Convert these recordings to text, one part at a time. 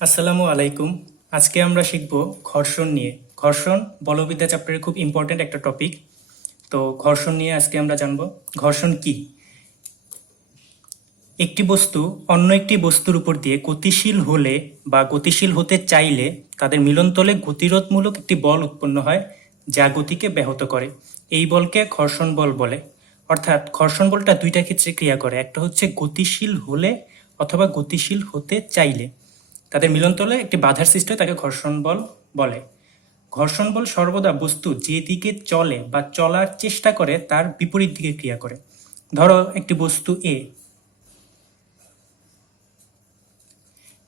আসসালামু আলাইকুম। আজকে আমরা শিখব ঘর্ষণ নিয়ে। ঘর্ষণ বলবিদ্যা চ্যাপ্টারের খুব ইম্পর্ট্যান্ট একটা টপিক। তো ঘর্ষণ নিয়ে আজকে আমরা জানব ঘর্ষণ কি। একটি বস্তু অন্য একটি বস্তুর উপর দিয়ে গতিশীল হলে বা গতিশীল হতে চাইলে তাদের মিলনতলে গতিরোধমূলক একটি বল উৎপন্ন হয়, যা গতিকে ব্যাহত করে। এই বলকে ঘর্ষণ বল বলে। অর্থাৎ ঘর্ষণ বলটা দুইটা ক্ষেত্রে ক্রিয়া করে, একটা হচ্ছে গতিশীল হলে অথবা গতিশীল হতে চাইলে তাদের মিলনতলে একটি বাধার সৃষ্টি হয়, তাকে ঘর্ষণ বল বলে। ঘর্ষণ বল সর্বদা বস্তু যে দিকে চলে বা চলার চেষ্টা করে তার বিপরীত দিকে ক্রিয়া করে। ধরো একটি বস্তু এ,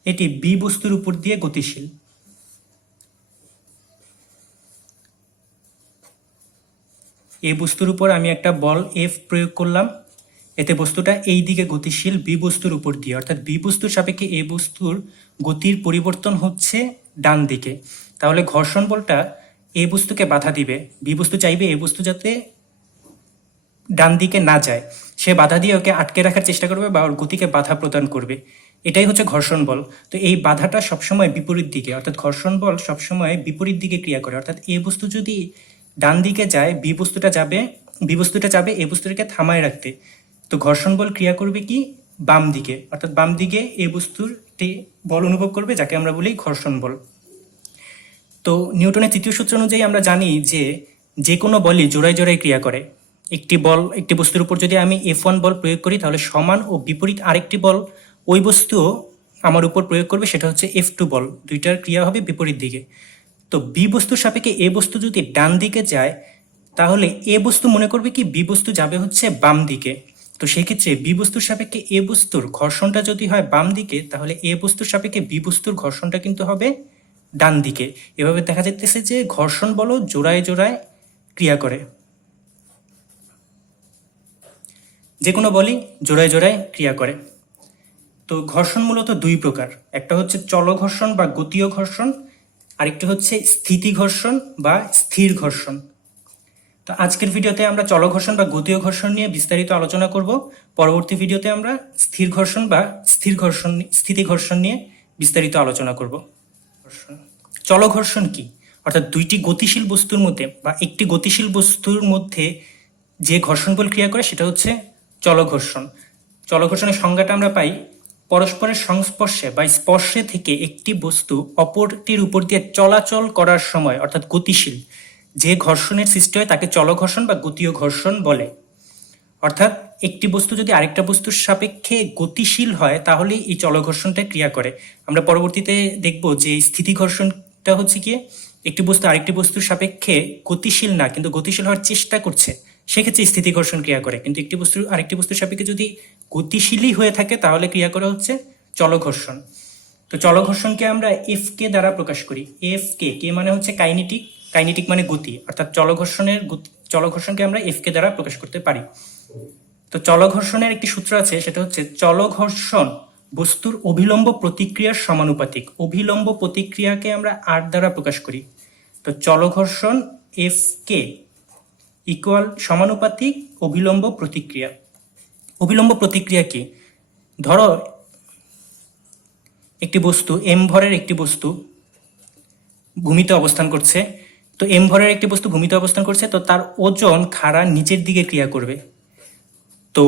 এটি বি বস্তুর উপর দিয়ে গতিশীল। এ বস্তুর উপর আমি একটা বল এফ প্রয়োগ করলাম, এতে বস্তুটা এই দিকে গতিশীল বি বস্তুর উপর দিয়ে, অর্থাৎ বি বস্তুর সাপেক্ষে এ বস্তুর গতির পরিবর্তন হচ্ছে ডান দিকে। তাহলে ঘর্ষণ বলটা এ বস্তুকে বাধা দিবে, বি বস্তু চাইবে এ বস্তু যাতে ডান দিকে না যায়, সে বাধা দিয়ে ওকে আটকে রাখার চেষ্টা করবে বা ওর গতিকে বাধা প্রদান করবে। এটাই হচ্ছে ঘর্ষণ বল। তো এই বাধাটা সবসময় বিপরীত দিকে, অর্থাৎ ঘর্ষণ বল সবসময় বিপরীত দিকে ক্রিয়া করে। অর্থাৎ এ বস্তু যদি ডান দিকে যায়, বি বস্তুটা যাবে এ বস্তুটাকে থামায় রাখতে। তো ঘর্ষণ বল ক্রিয়া করবে কি বাম দিকে, অর্থাৎ বাম দিকে এ বস্তুর বল অনুভব করবে, যাকে আমরা বলি ঘর্ষণ বল। তো নিউটনের তৃতীয় সূত্র অনুযায়ী আমরা জানি যে যে কোনো বলই জোড়ায় জোড়ায় ক্রিয়া করে। একটি বস্তুর উপর যদি আমি F1 বল প্রয়োগ করি, তাহলে সমান ও বিপরীত আরেকটি বল ওই বস্তুও আমার উপর প্রয়োগ করবে, সেটা হচ্ছে F2 বল। দুইটার ক্রিয়া হবে বিপরীত দিকে। তো বি বস্তুর সাপেক্ষে এ বস্তু যদি ডান দিকে যায়, তাহলে এ বস্তু মনে করবে কি বি বস্তু যাবে হচ্ছে বাম দিকে। তো সেক্ষেত্রে বি বস্তুর সাপেক্ষে এ বস্তুর ঘর্ষণটা যদি হয় বাম দিকে, তাহলে এ বস্তুর সাপেক্ষে বি বস্তুর ঘর্ষণটা কিন্তু হবে ডান দিকে। এভাবে দেখা যাইতেছে যে ঘর্ষণ বলও জোড়ায় জোড়ায় ক্রিয়া করে। যে কোনো বলই জোড়ায় জোড়ায় ক্রিয়া করে। তো ঘর্ষণ মূলত দুই প্রকার, একটা হচ্ছে চলঘর্ষণ বা গতীয় ঘর্ষণ, আরেকটি হচ্ছে স্থিতি ঘর্ষণ বা স্থির ঘর্ষণ। তো আজকের ভিডিওতে আমরা চলঘর্ষণ বা গতীয় ঘর্ষণ নিয়ে বিস্তারিত আলোচনা করব। পরবর্তী ভিডিওতে আমরা স্থির ঘর্ষণ বা স্থিতি ঘর্ষণ নিয়ে বিস্তারিত আলোচনা করব। চলঘর্ষণ কি? অর্থাৎ দুইটি গতিশীল বস্তুর মধ্যে বা একটি গতিশীল বস্তুর মধ্যে যে ঘর্ষণ বল ক্রিয়া করে সেটা হচ্ছে চলঘর্ষণ। চলঘর্ষণের সংজ্ঞাটা আমরা পাই পরস্পরের সংস্পর্শে বা স্পর্শে থেকে একটি বস্তু অপরটির উপর দিয়ে চলাচল করার সময়, অর্থাৎ গতিশীল যে ঘর্ষণের সৃষ্টি হয় তাকে চলঘর্ষণ বা গতীয় ঘর্ষণ বলে। অর্থাৎ একটি বস্তু যদি আরেকটা বস্তুর সাপেক্ষে গতিশীল হয়, তাহলে এই চলঘর্ষণটা ক্রিয়া করে। আমরা পরবর্তীতে দেখব যে স্থিতি ঘর্ষণটা হচ্ছে কি একটি বস্তু আরেকটি বস্তুর সাপেক্ষে গতিশীল না, কিন্তু গতিশীল হওয়ার চেষ্টা করছে, সেক্ষেত্রে স্থিতি ঘর্ষণ ক্রিয়া করে। কিন্তু একটি বস্তু আরেকটি বস্তুর সাপেক্ষে যদি গতিশীলই হয়ে থাকে, তাহলে ক্রিয়া করা হচ্ছে চলঘর্ষণ। তো চলঘর্ষণকে আমরা এফ কে দ্বারা প্রকাশ করি। এফ কে, কে মানে হচ্ছে কাইনেটিক, কাইনেটিক মানে গতি, অর্থাৎ চলঘর্ষণকে আমরা এফ কে দ্বারা প্রকাশ করতে পারি। তো চলঘর্ষণের একটি সূত্র আছে, সেটা হচ্ছে চলঘর্ষণ বস্তুর অভিলম্ব প্রতিক্রিয়ার সমানুপাতিক। অভিলম্ব প্রতিক্রিয়াকে আমরা আর দ্বারা প্রকাশ করি। তো চলঘর্ষণ এফ কে ইকুয়াল সমানুপাতিক অভিলম্ব প্রতিক্রিয়া। অভিলম্ব প্রতিক্রিয়া কি? ধরো একটি বস্তু এম ভরের একটি বস্তু ভূমিতে অবস্থান করছে। তো এম ভরের একটি বস্তু ভূমিতে অবস্থান করছে, তো তার ওজন খাড়া নিচের দিকে ক্রিয়া করবে। তো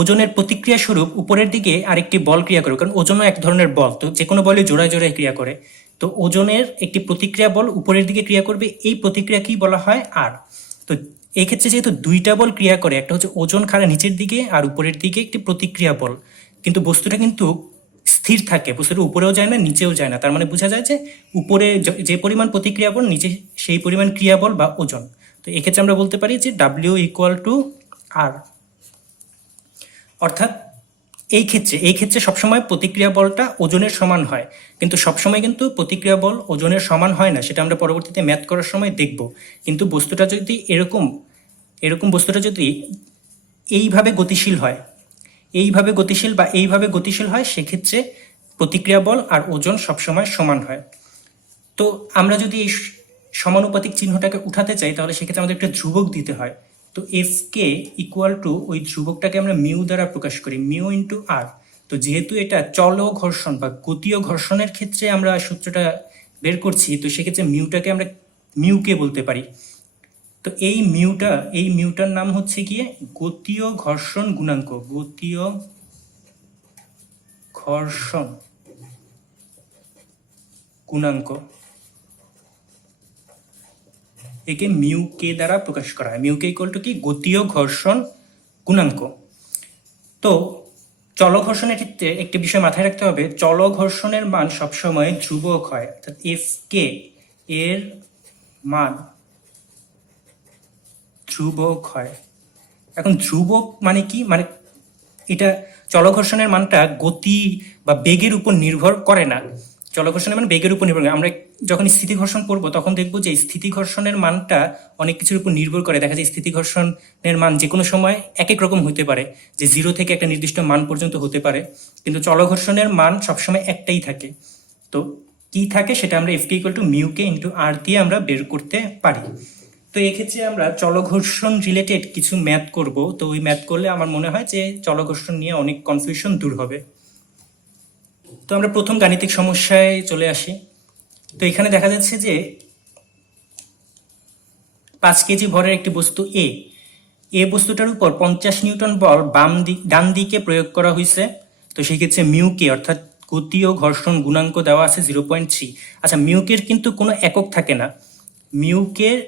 ওজনের প্রতিক্রিয়া স্বরূপ উপরের দিকে আরেকটি বল ক্রিয়া করে, কারণ ওজনও এক ধরনের বল, তো যে কোনো বলে জোড়ায় জোড়ায় ক্রিয়া করে। তো ওজনের একটি প্রতিক্রিয়া বল উপরের দিকে ক্রিয়া করবে, এই প্রতিক্রিয়া কি বলা হয় আর। তো এই ক্ষেত্রে যেহেতু দুইটা বল ক্রিয়া করে, একটা হচ্ছে ওজন খাড়া নিচের দিকে আর উপরের দিকে একটি প্রতিক্রিয়া বল, কিন্তু বস্তুটা কিন্তু স্থির থাকে, বস্তুটা উপরেও যায় না নিচেও যায় না। তার মানে বোঝা যায় যে উপরে যে পরিমাণ প্রতিক্রিয়া বল, নিচে সেই পরিমাণ ক্রিয়া বল বা ওজন। তো এক্ষেত্রে আমরা বলতে পারি যে ডাব্লিউ ইকুয়াল টু আর। অর্থাৎ এই ক্ষেত্রে সবসময় প্রতিক্রিয়া বলটা ওজনের সমান হয়, কিন্তু সবসময় কিন্তু প্রতিক্রিয়া বল ওজনের সমান হয় না, সেটা আমরা পরবর্তীতে ম্যাথ করার সময় দেখব। কিন্তু বস্তুটা যদি এরকম বস্তুটা যদি এইভাবে গতিশীল হয়, এইভাবে গতিশীল হয়, সেক্ষেত্রে প্রতিক্রিয়া বল আর ওজন সবসময় সমান হয়। তো আমরা যদি এই সমানুপাতিক চিহ্নটাকে উঠাতে চাই, তাহলে সেক্ষেত্রে আমাদের একটা ধ্রুবক দিতে হয়। তো এফ কে ইকুয়াল টু ওই ধ্রুবকটাকে আমরা মিউ দ্বারা প্রকাশ করি, মিউ ইন্টু আর। তো তো যেহেতু এটা চল ঘর্ষণ বা গতীয় ঘর্ষণের ক্ষেত্রে আমরা সূত্রটা বের করছি, তো সেক্ষেত্রে মিউটাকে আমরা মিউকে বলতে পারি। তো এই মিউটার নাম হচ্ছে গিয়ে গতীয় ঘর্ষণ গুণাঙ্ক। গতীয় ঘর্ষণ গুণাঙ্ক, একে মিউকে দ্বারা প্রকাশ করা হয়। মিউকে ইকুয়াল টু কি? গতীয় ঘর্ষণ গুণাঙ্ক। তো চল ঘর্ষণের ক্ষেত্রে একটি বিষয় মাথায় রাখতে হবে, চল ঘর্ষণের মান সবসময় ধ্রুবক হয়, অর্থাৎ এফ কে এর মান ধ্রুবক হয়। এখন ধ্রুবক মানে কি? মানে এটা চল ঘর্ষণের মানটা গতি বা বেগের উপর নির্ভর করে না। চল ঘর্ষণের মান বেগের উপর নির্ভর করে। আমরা যখন স্থিতি ঘর্ষণ পড়বো তখন দেখবো যে স্থিতি ঘর্ষণের মানটা অনেক কিছুর উপর নির্ভর করে। দেখা যায় স্থিতি ঘর্ষণের মান যে কোনো সময় এক এক রকম হতে পারে, যে 0 থেকে একটা নির্দিষ্ট মান পর্যন্ত হতে পারে, কিন্তু চল ঘর্ষণের মান সবসময় একটাই থাকে। তো কি থাকে সেটা আমরা F K equal to mu k into R দিয়ে আমরা বের করতে পারি। তো এক্ষেত্রে আমরা চলঘর্ষণ রিলেটেড কিছু ম্যাথ করব। তো ওই ম্যাথ করলে আমার মনে হয় যে চলঘর্ষণ নিয়ে অনেক কনফিউশন দূর হবে। তো আমরা প্রথম গাণিতিক সমস্যায় চলে আসি। তো এখানে দেখা যাচ্ছে যে 5 কেজি ভরের একটি বস্তু এ বস্তুটার উপর 50 নিউটন বল ডান দিকে প্রয়োগ করা হয়েছে। তো সেই ক্ষেত্রে মিউকে অর্থাৎ গতীয় ঘর্ষণ গুণাঙ্ক দেওয়া আছে 0.3। আচ্ছা, মিউকের কিন্তু কোনো একক থাকে না, মিউকের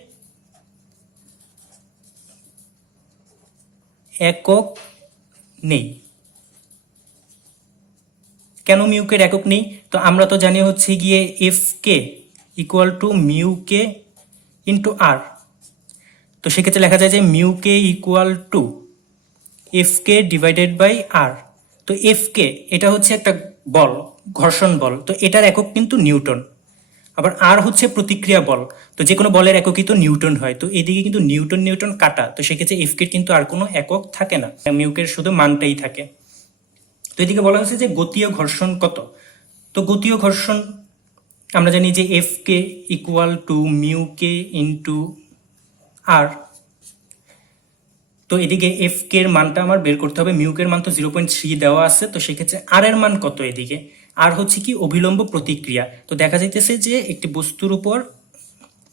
একক নেই। কেন মিউকের একক নেই? তো আমরা তো জানি হচ্ছে গিয়ে F K equal to mu k into R. তো সেক্ষেত্রে লেখা যায় যে mu k equal to F K divided by R. তো এফ কে এটা হচ্ছে একটা বল, ঘর্ষণ বল, তো এটার একক কিন্তু নিউটন। আবার আর হচ্ছে প্রতিক্রিয়া বল, তো যে কোনো বলের এককই তো নিউটন হয়। তো এদিকে কিন্তু নিউটন নিউটন কাটা, তো সেক্ষেত্রে এফ কে কিন্তু আর কোনো একক থাকে না, মিউকের শুধু মানটাই থাকে। তো এদিকে বলা হচ্ছে যে গতীয় ঘর্ষণ কত। তো গতীয় ঘর্ষণ আমরা জানি যে F K equal to mu k into R. তো এদিকে এফ কে এর মানটা আমার বের করতে হবে। মিউকের মান তো 0.3 দেওয়া আছে, তো সেক্ষেত্রে আর এর মান কত? এদিকে আর হচ্ছে কি অভিলম্ব প্রতিক্রিয়া। তো দেখা যাইতেছে যে একটি বস্তুর উপর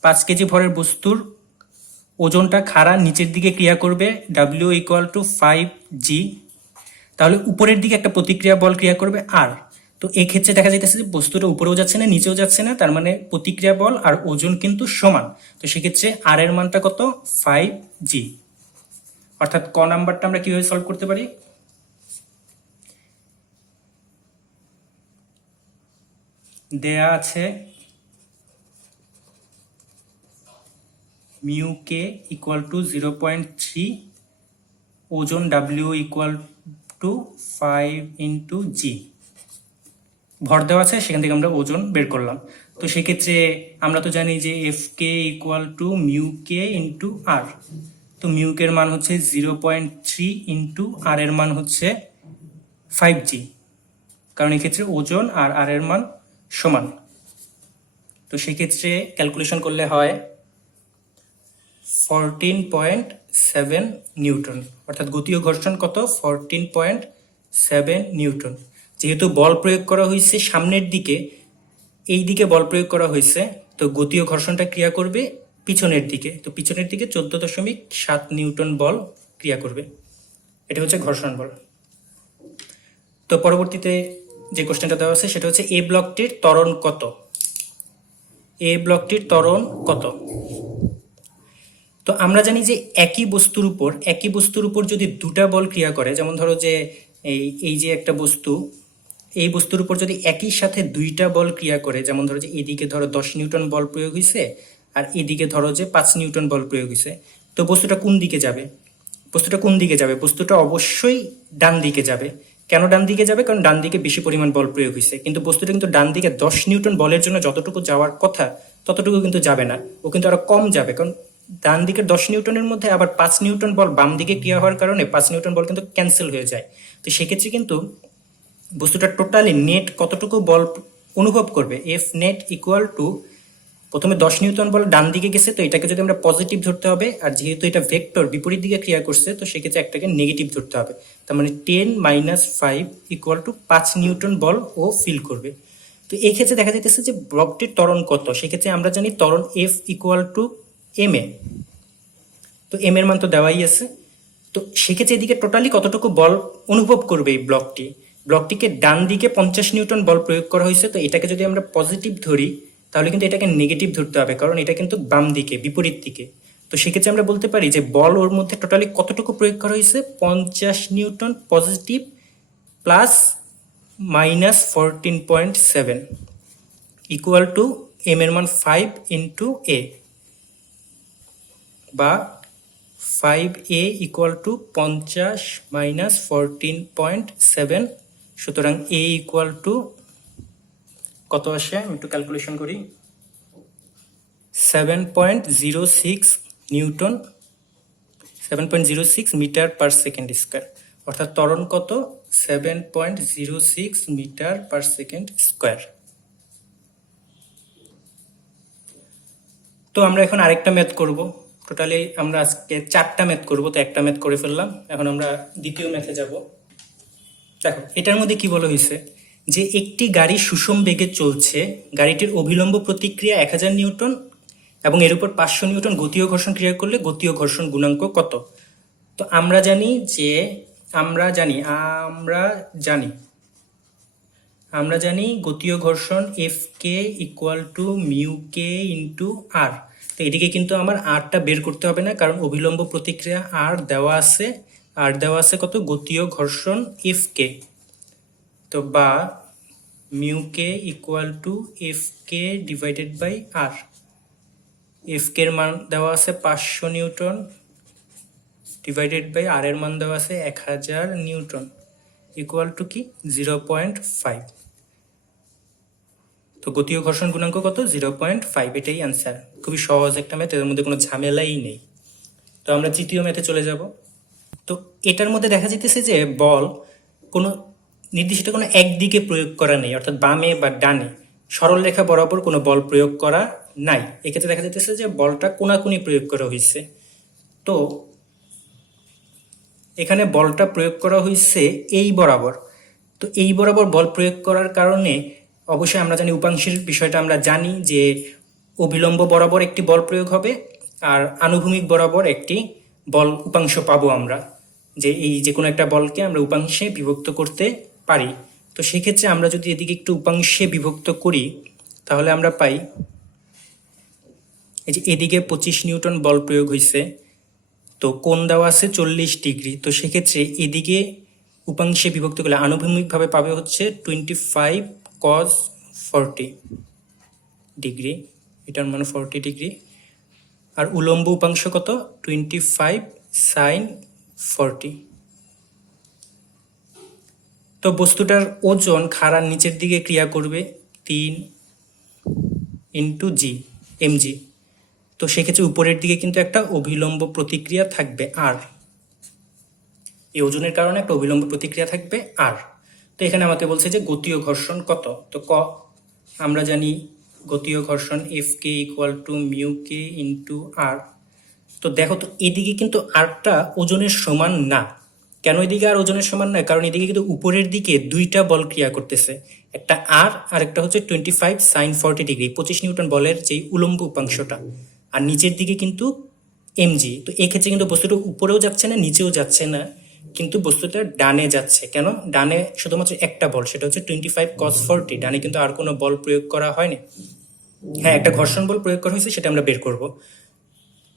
5 কেজি ভরের বস্তুর ওজনটা খাড়া নিচের দিকে ক্রিয়া করবে, ডাব্লিউ ইকুয়াল টু 5g। তাহলে উপরের দিকে একটা প্রতিক্রিয়া বল ক্রিয়া করবে আর। তো এক্ষেত্রে দেখা যাইতেছে যে বস্তুটা উপরেও যাচ্ছে না নিচেও যাচ্ছে না, তার মানে প্রতিক্রিয়া বল আর ওজন কিন্তু সমান। তো সেক্ষেত্রে আর এর মানটা কত? 5g। অর্থাৎ ক নাম্বারটা আমরা কিভাবে সলভ করতে পারি? দেয়া আছে মিউকে ইকুয়াল টু 0.3, ওজন ডাব্লিউ ইকুয়াল টু 5 ইন্টু জি। ভর দেওয়া আছে, সেখান থেকে আমরা ওজন বের করলাম। তো সেক্ষেত্রে আমরা তো জানি যে F K equal to mu k into R. তো মিউকের মান হচ্ছে 0.3 ইন্টু আর এর মান হচ্ছে 5g, কারণ এক্ষেত্রে ওজন আর আর এর মান সমান। তো সেক্ষেত্রে ক্যালকুলেশন করলে হয় 14.7 নিউটন। অর্থাৎ গতীয় ঘর্ষণ কত? 14.7 নিউটন। যেহেতু বল প্রয়োগ করা হয়েছে সামনের দিকে, এই দিকে বল প্রয়োগ করা হয়েছে, তো গতীয় ঘর্ষণটা ক্রিয়া করবে পিছনের দিকে। তো পিছনের দিকে 14.7 নিউটন বল ক্রিয়া করবে। এটা হচ্ছে ঘর্ষণ বল। তো পরবর্তীতে যে কোশ্চেনটা দেওয়া আছে সেটা হচ্ছে এ ব্লকটির ত্বরণ কত? এ ব্লকটির ত্বরণ কত? তো আমরা জানি যে একই বস্তুর উপর যদি দুটা বল ক্রিয়া করে, যেমন ধরো যে এই যে একটা বস্তু, এই বস্তুর উপর যদি একই সাথে দুইটা বল ক্রিয়া করে, যেমন ধরো যে এদিকে ধরো 10 নিউটন বল প্রয়োগ হয়েছে আর এদিকে ধরো যে 5 নিউটন বল প্রয়োগ হয়েছে, তো বস্তুটা কোন দিকে যাবে? বস্তুটা অবশ্যই ডান দিকে যাবে। কেন ডান দিকে যাবে? কারণ ডান দিকে বেশি পরিমাণ বল প্রয়োগ হয়েছে। কিন্তু বস্তুটা কিন্তু ডান দিকে 10 নিউটন বলের জন্য যতটুকু যাওয়ার কথা ততটুকু কিন্তু যাবে না, ও কিন্তু আরো কম যাবে। কারণ ডান দিকের 10 নিউটনের মধ্যে আবার 5 নিউটন বল বাম দিকে ক্রিয়া হওয়ার কারণে 5 নিউটন বল কিন্তু ক্যান্সেল হয়ে যায়। তো সেক্ষেত্রে কিন্তু বস্তুটা টোটালি নেট কতটুকু বল অনুভব করবে? এফ নেট ইকুয়াল টু প্রথমে 10 নিউটন বল ডান দিকে গেছে, তো এটাকে যদি আমরা পজিটিভ ধরতে হবে, আর যেহেতু এটা ভেক্টর বিপরীত দিকে ক্রিয়া করছে, তো সেক্ষেত্রে একটাকে নেগেটিভ ধরতে হবে। তার মানে 10 - 5 = 5 নিউটন বল ও ফিল করবে। তো এই ক্ষেত্রে দেখা যাইতেছে যে ব্লকটির ত্বরণ কত, সেক্ষেত্রে আমরা জানি ত্বরণ F = ma। তো এম এর মান তো দেওয়াই আছে। তো সেক্ষেত্রে এদিকে টোটালি কতটুকু বল অনুভব করবে এই ব্লকটিকে ডান দিকে 50 নিউটন বল প্রয়োগ করা হয়েছে, তো এটাকে যদি আমরা পজিটিভ ধরি তাহলে কিন্তু এটাকে নেগেটিভ ধরতে হবে, কারণ এটা কিন্তু বাম দিকে বিপরীত দিকে। তো সেক্ষেত্রে আমরা বলতে পারি যে বল ওর মধ্যে টোটালি কতটুকু প্রয়োগ করা হয়েছে, 50 নিউটন পজিটিভ প্লাস -14.7 = এম এর মান 5 × a, বা 5a = 50 - 14.7। সুতরাং a = কত আসে, আমি একটু ক্যালকুলেশন করি, 7.06 newton, 7.06 metre per second square. অর্থাৎ ত্বরণ কত, 7.06 মিটার পার সেকেন্ড স্কোয়ার। তো আমরা এখন আরেকটা ম্যাথ করব। টোটালি আমরা আজকে 4টা ম্যাথ করব, তো একটা ম্যাথ করে ফেললাম। এখন আমরা দ্বিতীয় ম্যাথে যাব। দেখো এটার মধ্যে কি বলা হয়েছে, যে একটি গাড়ি সুষম বেগে চলছে, গাড়িটির অভিলম্ব প্রতিক্রিয়া 1000 নিউটন এবং এর উপর 500 নিউটন গতীয় ঘর্ষণ ক্রিয়া করলে গতীয় ঘর্ষণ গুণাঙ্ক কত। তো আমরা জানি গতীয় ঘর্ষণ Fk = μk × r। তো এদিকে কিন্তু আমার আরটা বের করতে হবে না, কারণ অভিলম্ব প্রতিক্রিয়া আর দেওয়া আছে কত, গতীয় ঘর্ষণ Fk। তো বা μk = Fk / r। Fk এর মান দেওয়া আছে 500 নিউটন / r এর মান দেওয়া আছে 1000 নিউটন = কি 0.5। তো গতীয় ঘর্ষণ গুণাঙ্ক কত, 0.5। এটাই অ্যান্সার। খুবই সহজ একটা ম্যাথ, এর মধ্যে কোনো ঝামেলাই নেই। তো আমরা তৃতীয় ম্যাথে চলে যাব। তো এটার মধ্যে দেখা যাইতেছে যে বল কোনো নির্দিষ্ট কোনো একদিকে প্রয়োগ করা নেই, অর্থাৎ বামে বা ডানে সরল রেখা বরাবর কোনো বল প্রয়োগ করা নাই। এক্ষেত্রে দেখা যাইতেছে যে বলটা কোনাকুনি প্রয়োগ করা হয়েছে। তো এখানে বলটা প্রয়োগ করা হয়েছে এই বরাবর। তো এই বরাবর বল প্রয়োগ করার কারণে অবশ্যই আমরা জানি উপাংশের বিষয়টা, আমরা জানি যে অভিলম্ব বরাবর একটি বল প্রয়োগ হবে আর আনুভূমিক বরাবর একটি বল উপাংশ পাবো আমরা, যে এই যে কোনো একটা বলকে আমরা উপাংশে বিভক্ত করতে পারি। তো সেক্ষেত্রে আমরা যদি এদিকে একটু উপাংশে বিভক্ত করি তাহলে আমরা পাই এই যে এদিকে 25 নিউটন বল প্রয়োগ হয়েছে, তো কোণ দেওয়া আছে 40 ডিগ্রি। তো সেক্ষেত্রে এদিকে উপাংশে বিভক্ত করলে আনুভূমিকভাবে পাবে হচ্ছে 25 cos 40 ডিগ্রি, এটার মানে 40 ডিগ্রি। আর উলম্ব উপাংশ কত, 25 sin 40। তো বস্তুটার ওজন খাড়ার নিচের দিকে ক্রিয়া করবে 3 × mg। তো সেক্ষেত্রে উপরের দিকে কিন্তু একটা অভিলম্ব প্রতিক্রিয়া থাকবে আর, এই ওজনের কারণে একটা অভিলম্ব প্রতিক্রিয়া থাকবে আর। তো এখানে আমাকে বলছে যে গতীয় ঘর্ষণ কত। তো আমরা জানি গতীয় ঘর্ষণ Fk = μk × r। তো দেখো তো এদিকে কিন্তু আরটা ওজনের সমান না। কেন এদিকে আর ওজনের সমান না, কারণ এদিকে কিন্তু উপরের দিকে দুইটা বল ক্রিয়া করতেছে, একটা আর একটা হচ্ছে 25 sin 40 ডিগ্রি, 25 নিউটন বলের যে উলম্ব উপাংশটা, আর নিচের দিকে কিন্তু mg। তো এই ক্ষেত্রে কিন্তু বস্তুটা উপরেও যাচ্ছে না নিচেও যাচ্ছে না, কিন্তু বস্তুটা ডানে যাচ্ছে। কেন ডানে, শুধুমাত্র একটা বল, সেটা হচ্ছে 25 cos 40। ডানে কিন্তু আর কোনো বল প্রয়োগ করা হয়নি। হ্যাঁ, একটা ঘর্ষণ বল প্রয়োগ করা হয়েছে, সেটা আমরা বের করব।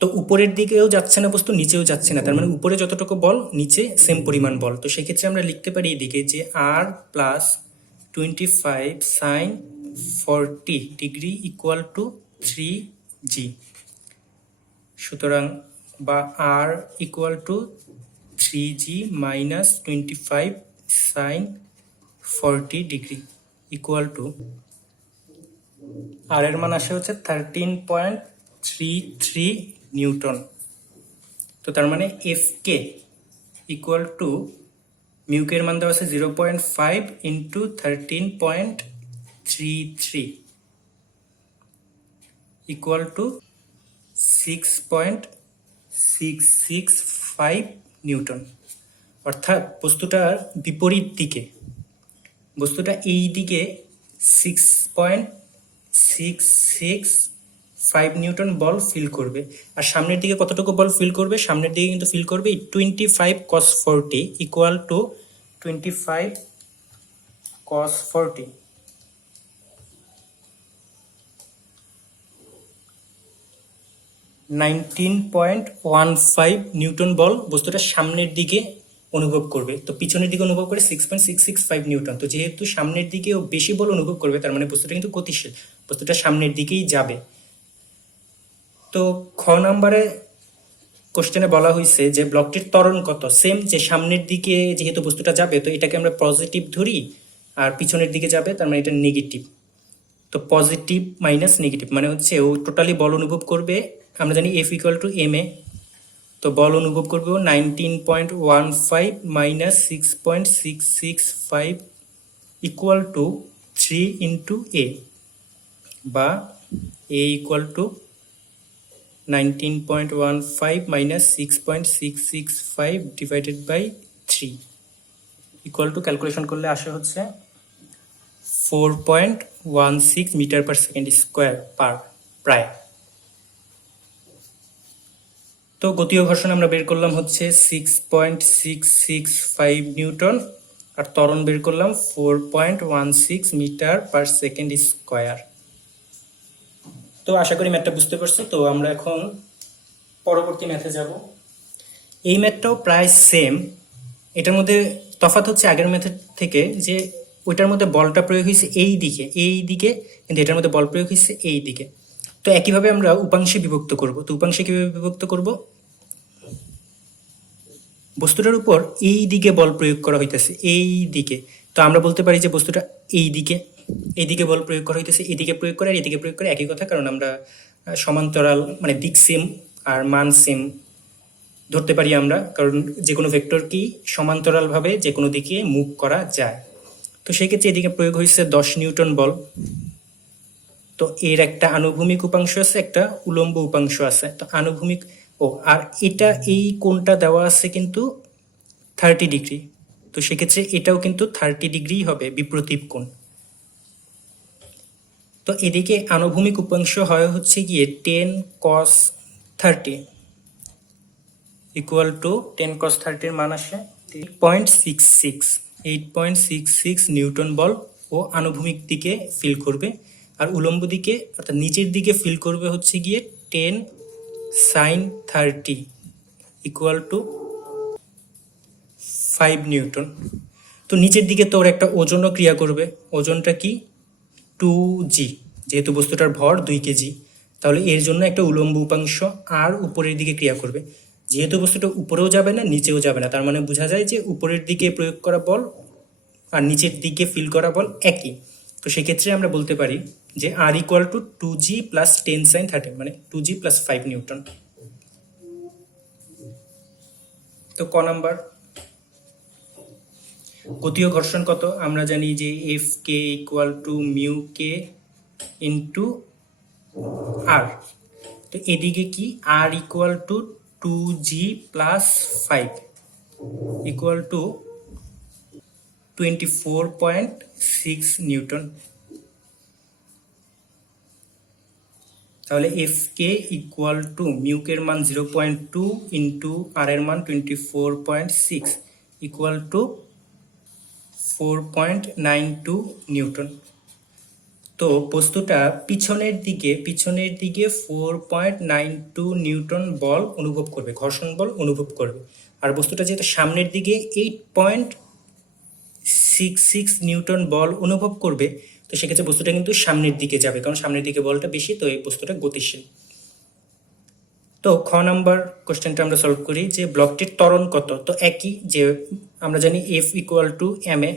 তো উপরের দিকেও যাচ্ছে না বস্তু, নিচেও যাচ্ছে না, তার মানে উপরে যতটুকু বল নিচে সেম পরিমাণ বল। তো সেক্ষেত্রে আমরা লিখতে পারি এদিকে যে r + 25 sin 40 ডিগ্রি = 3g। সুতরাং বা r = 3g - 25 sin 40 ডিগ্রি আর এর মান আসে হচ্ছে 13.33 নিউটন। তো তার মানে Fk = মিউকের মান দেওয়া আছে 0.5 × 13.33। Equal to 6.665 Newton. অর্থাৎ বস্তুটার বিপরীত দিকে, বস্তুটা এই দিকে 6.665 নিউটন বল ফিল করবে। আর সামনের দিকে কতটুকু বল ফিল করবে? সামনের দিকে কিন্তু ফিল করবে 25 cos 40 equal to 25 cos 40। 19.15 newton বল বস্তুটা সামনের দিকে অনুভব করবে। তো পিছনের দিকে অনুভব করে 6.665 নিউটন। তো যেহেতু সামনের দিকে ও বেশি বল অনুভব করবে, তার মানে বস্তুটা কিন্তু গতিশীল, বস্তুটা সামনের দিকেই যাবে। তো খ নাম্বারে কোশ্চেনে বলা হয়েছে যে ব্লকটির ত্বরণ কত। সেম, যে সামনের দিকে যেহেতু বস্তুটা যাবে, তো এটাকে আমরা পজিটিভ ধরি, আর পিছনের দিকে যাবে তার মানে এটা নেগেটিভ। তো পজিটিভ মাইনাস নেগেটিভ মানে হচ্ছে ও টোটালি বল অনুভব করবে, আমরা জানি F equal to M A. তো বল অনুভব করবে 19.15 minus 6.665 equal to 3 into A, বা A equal to 19.15 minus 6.665 divided by 3 equal to calculation করলে আসে হচ্ছে 4.16 metre per second square per প্রায়। তো গতীয় ঘর্ষণ আমরা বের করলাম হচ্ছে 6.665 নিউটন, আর ত্বরণ বের করলাম 4.16 মিটার পার সেকেন্ড স্কোয়ার। তো আশা করি ম্যাথটা বুঝতে পারছো। তো আমরা এখন পরবর্তী ম্যাথে যাব। এই ম্যাথটাও প্রায় সেম, এটার মধ্যে তফাৎ হচ্ছে আগের ম্যাথের থেকে যে ওইটার মধ্যে বলটা প্রয়োগ হয়েছে এই দিকে, কিন্তু এটার মধ্যে বল প্রয়োগ হয়েছে এই দিকে। তো একইভাবে আমরা উপাংশে বিভক্ত করব। তো উপাংশে কিভাবে বিভক্ত করব? বস্তুটার উপর এই দিকে বল প্রয়োগ করা হইতেছে, এই দিকে। তো আমরা বলতে পারি যে বস্তুটা এই দিকে বল প্রয়োগ করা হইতেছে, এদিকে প্রয়োগ করে আর এদিকে প্রয়োগ করে একই কথা, কারণ আমরা সমান্তরাল মানে দিক সেম আর মান সেম ধরতে পারি আমরা, কারণ যে কোনো ভেক্টরকেই সমান্তরালভাবে যে কোনো দিকে মুভ করা যায়। তো সেই ক্ষেত্রে এদিকে প্রয়োগ হয়েছে 10 নিউটন বল। তো এর একটা আনুভূমিক উপাংশ আছে, একটা উলম্ব উপাংশ আছে। তো আনুভূমিক আর এটা এই কোণটা দেওয়া আছে কিন্তু 30 ডিগ্রি। তো সেক্ষেত্রে এটাও কিন্তু 30 ডিগ্রি হবে, বিপ্রতীপ কোণ। তো এদিকে আনুভূমিক উপাংশ হয় হচ্ছে গিয়ে 10 cos 30 ইকুয়াল টু 10 cos 30 এর মান আসে 8.66 নিউটন বল ও আনুভূমিক দিকে ফিল করবে, আর উলম্ব দিকে অর্থাৎ নিচের দিকে ফিল করবে হচ্ছে গিয়ে 10 sin 30 ইকুয়াল টু 5 নিউটন। তো নিচের দিকে তো ওর একটা ওজনও ক্রিয়া করবে। ওজনটা কি? 2g, যেহেতু বস্তুটার ভর 2 কেজি, তাহলে এর জন্য একটা উলম্ব উপাংশ আর উপরের দিকে ক্রিয়া করবে। যেহেতু বস্তুটা উপরেও যাবে না নিচেও যাবে না, তার মানে বোঝা যায় যে উপরের দিকে প্রয়োগ করা বল আর নিচের দিকে ফিল করা বল একই। তো সেক্ষেত্রে আমরা বলতে পারি যে R equal to 2g plus 10 sin 30 মানে 2g প্লাস 5 নিউটন। তো ক নাম্বার, গতীয় ঘর্ষণ কত? আমরা জানি যে F K equal to mu k into R. তো এদিকে কি? R equal to 2g plus 5 equal to 24.6 newton. তাহলে এফ কে ইকুয়াল টু মিউকের মান 0.2 ইন্টু আর এর মান 24.6 ইকুয়াল টু 4.92 নিউটন। তো বস্তুটা পিছনের দিকে 4.92 নিউটন বল অনুভব করবে, ঘর্ষণ বল অনুভব করবে। আর বস্তুটা যেহেতু সামনের দিকে 8.66 নিউটন বল অনুভব করবে, তো সেক্ষেত্রে বস্তুটা কিন্তু সামনের দিকে যাবে, কারণ সামনের দিকে বলটা বেশি, তো এই বস্তুটা গতিশীল। তো খ নাম্বার কোশ্চেনটা আমরা সলভ করি যে ব্লকটির ত্বরণ কত। তো একই, যে আমরা জানি F equal to M A.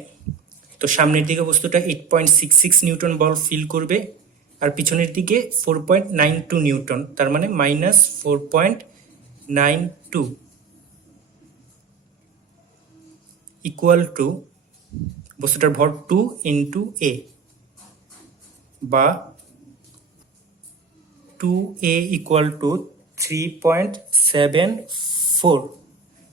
তো সামনের দিকে বস্তুটা 8.66 নিউটন বল ফিল করবে, আর পিছনের দিকে 4.92 নিউটন, তার মানে মাইনাস 4.92 ইকুয়াল টু বস্তুটার ভর 2 ইন্টু এ, বা 2a ইকুয়াল টু 3.74,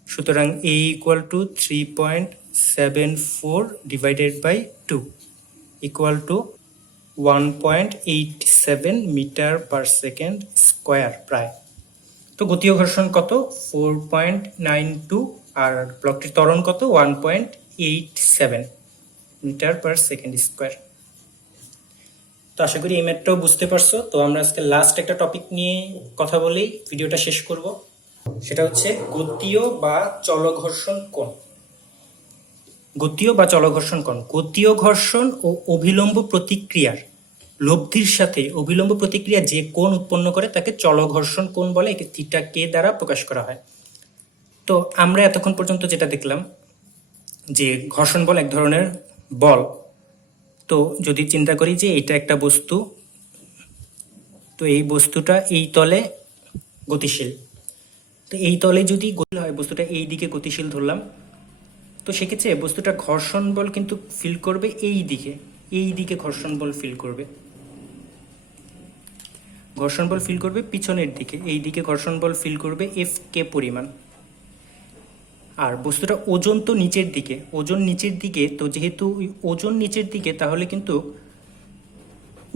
সুতরাং a equal to 3.74 divided by 2 equal to 1.87 metre per second square প্রায়। তো গতীয় ঘর্ষণ কত? 4.92, আর ব্লকটির ত্বরণ কত? 1.87 মিটার পার সেকেন্ড স্কোয়ার। তো আশা করি এই ম্যাথটাও বুঝতে পারছো। তো আমরা আজকে লাস্ট একটা টপিক নিয়ে কথা বলেই ভিডিওটা শেষ করব, সেটা হচ্ছে গতীয় বা চলঘর্ষণ কোণ। গতীয় বা চলঘর্ষণ কোণ, গতীয় ঘর্ষণ ও অভিলম্ব প্রতিক্রিয়ার লব্ধির সাথে অভিলম্ব প্রতিক্রিয়া যে কোণ উৎপন্ন করে তাকে চলঘর্ষণ কোণ বলে। একে থিটা কে দ্বারা প্রকাশ করা হয়। তো আমরা এতক্ষণ পর্যন্ত যেটা দেখলাম যে ঘর্ষণ বল এক ধরনের বল। তো যদি চিন্তা করি যে এটা একটা বস্তু, তো এই বস্তুটা এই তলে গতিশীল, তো এই তলে যদি গতি হয় বস্তুটা এই দিকে গতিশীল ধরলাম, তো সেক্ষেত্রে বস্তুটা ঘর্ষণ বল কিন্তু ফিল করবে এই দিকে ঘর্ষণ বল ফিল করবে, ঘর্ষণ বল ফিল করবে পিছনের দিকে, এই দিকে ঘর্ষণ বল ফিল করবে এফ কে পরিমাণ। আর বস্তুটা ওজন তো নিচের দিকে, ওজন নিচের দিকে, তো যেহেতু ওজন নিচের দিকে তাহলে কিন্তু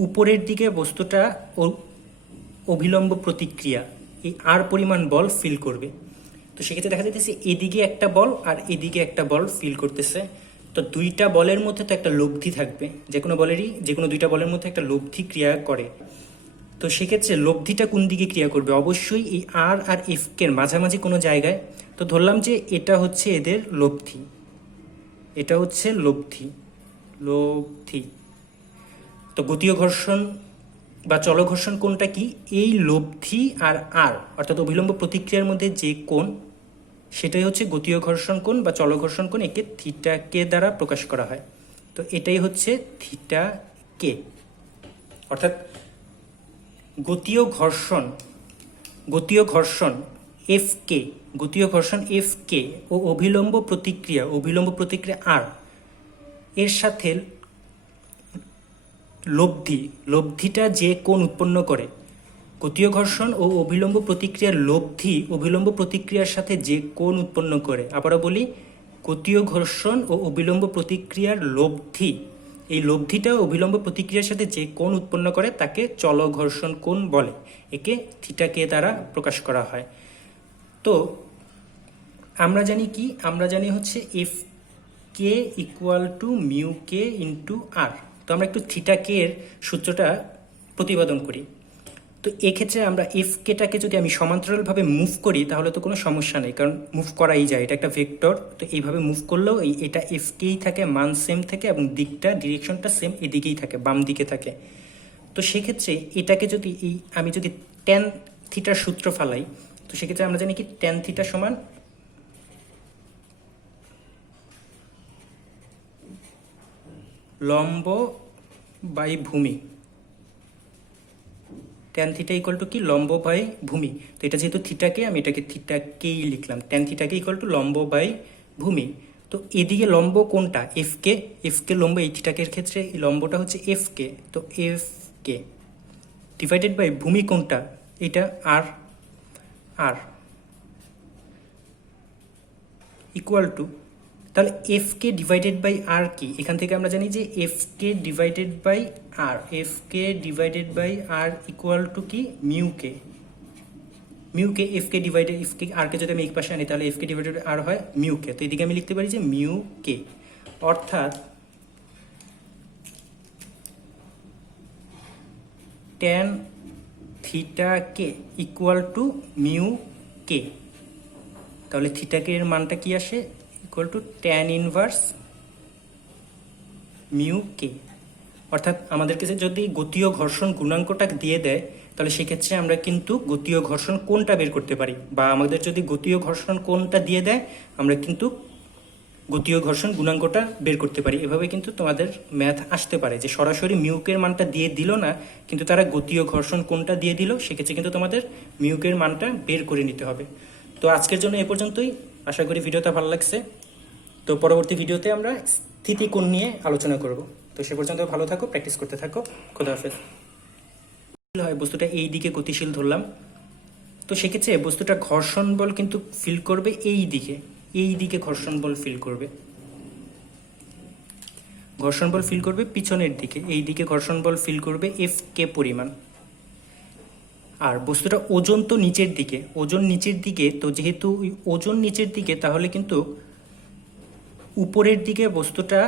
উপরের দিকে বস্তুটা অভিলম্ব প্রতিক্রিয়া এই আর পরিমাণ বল ফিল করবে। তো সেক্ষেত্রে দেখা যাইতেছে এদিকে একটা বল আর এদিকে একটা বল ফিল করতেছে। তো দুইটা বলের মধ্যে তো একটা লব্ধি থাকবে, যে কোনো দুইটা বলের মধ্যে একটা লব্ধি ক্রিয়া করে। তো সেক্ষেত্রে লব্ধিটা কোন দিকে ক্রিয়া করবে? অবশ্যই এই আর এফ এর মাঝামাঝি কোনো জায়গায়। তো ধরলাম যে এটা হচ্ছে এদের লব্ধি, এটা হচ্ছে লব্ধি। তো গতীয় ঘর্ষণ বা চলঘর্ষণ কোণটা কি? এই লব্ধি আর অর্থাৎ অভিলম্ব প্রতিক্রিয়ার মধ্যে যে কোণ, সেটাই হচ্ছে গতীয় ঘর্ষণ কোণ বা চলঘর্ষণ কোণ। একে থিটা কে দ্বারা প্রকাশ করা হয়। তো এটাই হচ্ছে থিটা কে। অর্থাৎ গতীয় ঘর্ষণ এফ কে, গতীয় ঘর্ষণ এফ কে ও অভিলম্ব প্রতিক্রিয়া আর এর সাথে লব্ধিটা যে কোণ উৎপন্ন করে, গতীয় ঘর্ষণ ও অভিলম্ব প্রতিক্রিয়ার লব্ধি অভিলম্ব প্রতিক্রিয়ার সাথে যে কোণ উৎপন্ন করে। আবারও বলি, গতীয় ঘর্ষণ ও অভিলম্ব প্রতিক্রিয়ার লব্ধি, এই লব্ধিটা অভিলম্ব প্রতিক্রিয়ার সাথে যে কোণ উৎপন্ন করে তাকে চলঘর্ষণ কোণ বলে। একে থিটা কে দ্বারা প্রকাশ করা হয়। তো আমরা জানি কি? আমরা জানি হচ্ছে F K equal to mu k into R. তো আমরা একটু থিটা কে এর সূত্রটা প্রতিপাদন করি। তো এক্ষেত্রে আমরা এফ কেটাকে যদি আমি সমান্তরালভাবে মুভ করি তাহলে তো কোনো সমস্যা নেই, কারণ মুভ করাই যায়, এটা একটা ভেক্টর। তো এইভাবে মুভ করলেও এটা এফ কেই থাকে, মান সেম থাকে এবং ডিরেকশনটা সেম এদিকেই থাকে, বাম দিকে থাকে। তো সেক্ষেত্রে এটাকে যদি আমি যদি ট্যান থিটার সূত্র ফালাই, তো সেক্ষেত্রে আমরা জানি কি ট্যান থিটা সমান লম্ব বাই ভূমি। ট্যান থিটা ইকুয়াল টু কি? লম্ব বাই ভূমি। তো এটা যেহেতু থিটাকে, আমি এটাকে থিটা কেই লিখলাম। ট্যান থিটাকে ইকুয়াল টু লম্ব বাই ভূমি। তো এদিকে লম্ব কোনটা? এফ কে লম্ব এই থিটাকের ক্ষেত্রে এই লম্বটা হচ্ছে এফ কে। তো এফ কে ডিভাইডেড বাই ভূমি কোনটা? এটা আর ইকুয়াল টু, তাহলে F K divided by R কি? এখান থেকে আমরা জানি যে F K divided by R equal to কি? মিউ কে এফ কে আর কে যদি আমি এক পাশে আনি তাহলে এফ কে ডিভাইডেড আর হয় মিউ কে। তো এদিকে আমি লিখতে পারি যে মিউ কে, অর্থাৎ tan theta k equal to mu k. তাহলে থিটা কে এর মানটা কি আসে? Equal to tan inverse mu k. অর্থাৎ আমাদের কাছে যদি গতীয় ঘর্ষণ গুণাঙ্কটা দিয়ে দেয় তাহলে সেক্ষেত্রে আমরা কিন্তু গতীয় ঘর্ষণ কোণটা বের করতে পারি, বা আমাদের যদি গতীয় ঘর্ষণ কোণটা দিয়ে দেয় আমরা কিন্তু গতীয় ঘর্ষণ গুণাঙ্কটা বের করতে পারি। এভাবে কিন্তু তোমাদের ম্যাথ আসতে পারে যে সরাসরি মিউকের মানটা দিয়ে দিল না, কিন্তু তারা গতীয় ঘর্ষণ কোণটা দিয়ে দিল, সেক্ষেত্রে কিন্তু তোমাদের মিউকের মানটা বের করে নিতে হবে। তো আজকের জন্য এ পর্যন্তই। আশা করি ভিডিওটা ভালো লাগছে। তো পরবর্তী ভিডিওতে আমরা স্থিতিকোণ নিয়ে আলোচনা করব। তো সে পর্যন্ত ভালো থাকো, প্র্যাকটিস করতে থাকো। খোদা হাফেজ। হয় বস্তুটা এই দিকে গতিশীল ধরলাম, তো সেক্ষেত্রে বস্তুটা ঘর্ষণ বল কিন্তু ফিল করবে এই দিকে ঘর্ষণ বল ফিল করবে, ঘর্ষণ বল ফিল করবে পিছনের দিকে, এই দিকে ঘর্ষণ বল ফিল করবে এফ কে পরিমাণ। আর বস্তুটা ওজন তো নিচের দিকে, ওজন নিচের দিকে, তো যেহেতু ওজন নিচের দিকে তাহলে কিন্তু উপরের দিকে বস্তুটা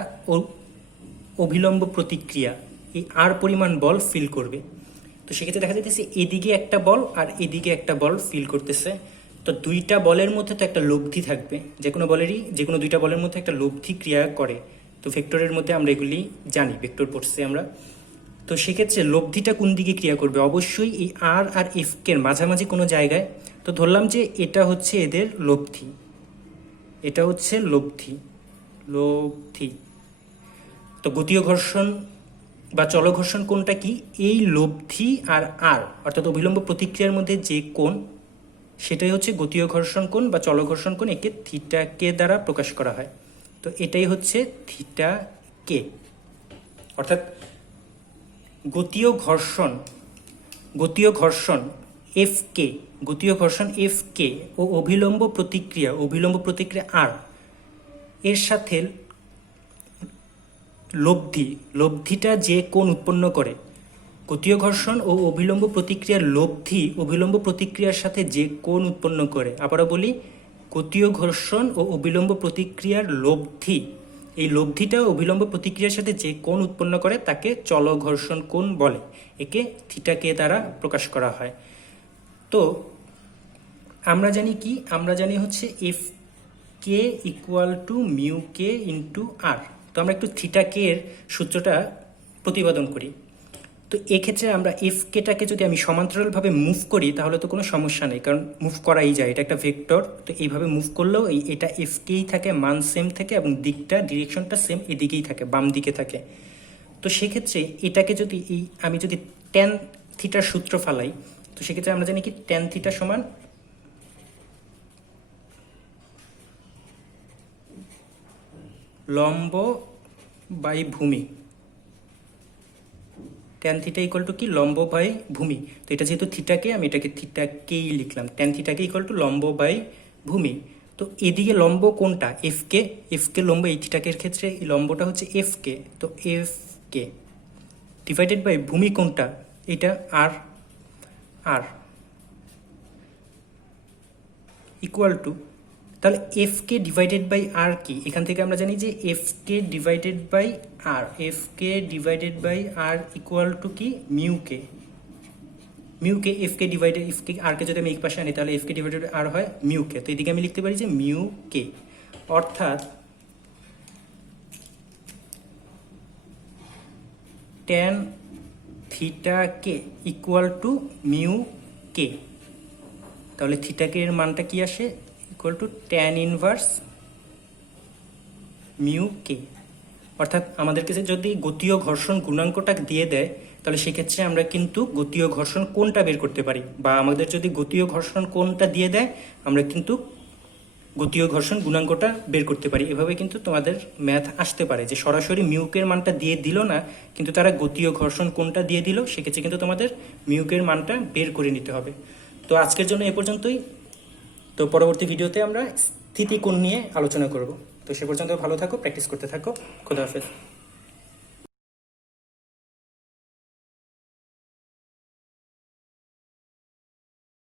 অভিলম্ব প্রতিক্রিয়া এই আর পরিমাণ বল ফিল করবে। তো সেক্ষেত্রে দেখা যাইতেছে এদিকে একটা বল আর এদিকে একটা বল ফিল করতেছে। তো দুইটা বলের মধ্যে তো একটা লব্ধি থাকবে, যে কোনো দুইটা বলের মধ্যে একটা লব্ধি ক্রিয়া করে। তো ভেক্টরের মধ্যে আমরা এগুলি জানি, ভেক্টর পড়ছি আমরা। তো সেক্ষেত্রে লব্ধিটা কোন দিকে ক্রিয়া করবে, অবশ্যই এই আর আর এফ কে মাঝামাঝি কোনো জায়গায়। তো ধরলাম যে এটা হচ্ছে এদের লব্ধি, এটা হচ্ছে লব্ধি। তো গতীয় ঘর্ষণ বা চলঘর্ষণ কোণটা কি, এই লব্ধি আর আর অর্থাৎ অভিলম্ব প্রতিক্রিয়ার মধ্যে যে কোণ সেটাই হচ্ছে গতীয় ঘর্ষণ কোণ বা চলঘর্ষণ কোণ, একে থিটা কে দ্বারা প্রকাশ করা হয়। তো এটাই হচ্ছে থিটা কে, অর্থাৎ গতীয় ঘর্ষণ এফ কে, গতীয় ঘর্ষণ এফ কে ও অভিলম্ব প্রতিক্রিয়া আর এর সাথে লব্ধিটা যে কোণ উৎপন্ন করে, গতীয় ঘর্ষণ ও অভিলম্ব প্রতিক্রিয়ার লব্ধি অভিলম্ব প্রতিক্রিয়ার সাথে যে কোণ উৎপন্ন করে, আবারও বলি গতীয় ঘর্ষণ ও অভিলম্ব প্রতিক্রিয়ার লব্ধি, এই লব্ধিটা অভিলম্ব প্রতিক্রিয়ার সাথে যে কোণ উৎপন্ন করে তাকে চলঘর্ষণ কোণ বলে, একে থিটা কে দ্বারা প্রকাশ করা হয়। তো আমরা জানি হচ্ছে F K equal to mu k into R. তো আমরা একটু থিটা কে এর সূত্রটা প্রতিপাদন করি। তো এক্ষেত্রে আমরা এফ কেটাকে যদি আমি সমান্তরালভাবে মুভ করি তাহলে তো কোনো সমস্যা নেই, কারণ মুভ করাই যায়, এটা একটা ভেক্টর। তো এইভাবে মুভ করলেও এটা এফ কেই থাকে, মান সেম থাকে এবং ডিরেকশনটা সেম এদিকেই থাকে, বাম দিকে থাকে। তো সেক্ষেত্রে এটাকে যদি আমি যদি ট্যান থিটার সূত্র ফালাই, তো সেক্ষেত্রে আমরা জানি কি ট্যান থিটা সমান লম্ব বাই ভূমি, ট্যান থিটা ইকুয়াল টু কি লম্ব বাই ভূমি। তো এটা যেহেতু থিটাকে, আমি এটাকে থিটা কেই লিখলাম, ট্যান থিটাকে ইকুয়াল টু লম্ব বাই ভূমি। তো এদিকে লম্ব কোনটা, এফ কে লম্ব, এই থিটাকের ক্ষেত্রে এই লম্বটা হচ্ছে এফ কে। তো এফ কে ডিভাইডেড বাই ভূমি কোনটা, এটা আর ইকুয়াল টু, তাহলে F K divided by R কি, এখান থেকে আমরা জানি যে F K divided by R equal to কি মিউ কে এফ কে আর কে যদি আমি এক পাশে আনি তাহলে এফ কে ডিভাইডেড আর হয় মিউ কে। তো এদিকে আমি লিখতে পারি যে মিউ কে, অর্থাৎ tan theta k equal to mu k. তাহলে থিটা কে এর মানটা কি আসে, equal to tan inverse mu k. অর্থাৎ আমাদেরকে যদি গতীয় ঘর্ষণ গুণাঙ্কটা দিয়ে দেয় তাহলে সেক্ষেত্রে আমরা কিন্তু গতীয় ঘর্ষণ কোণটা বের করতে পারি, বা আমাদের যদি গতীয় ঘর্ষণ কোণটা দিয়ে দেয় আমরা কিন্তু গতীয় ঘর্ষণ গুণাঙ্কটা বের করতে পারি। এভাবে কিন্তু তোমাদের ম্যাথ আসতে পারে যে সরাসরি মিউকের মানটা দিয়ে দিল না, কিন্তু তারা গতীয় ঘর্ষণ কোণটা দিয়ে দিল, সেক্ষেত্রে কিন্তু তোমাদের মিউকের মানটা বের করে নিতে হবে। তো আজকের জন্য এ পর্যন্তই। তো পরবর্তী ভিডিওতে আমরা স্থিতিকোণ নিয়ে আলোচনা করব। তো সে পর্যন্ত ভালো থাকো, প্র্যাকটিস করতে থাকো। খোদা হাফেজ।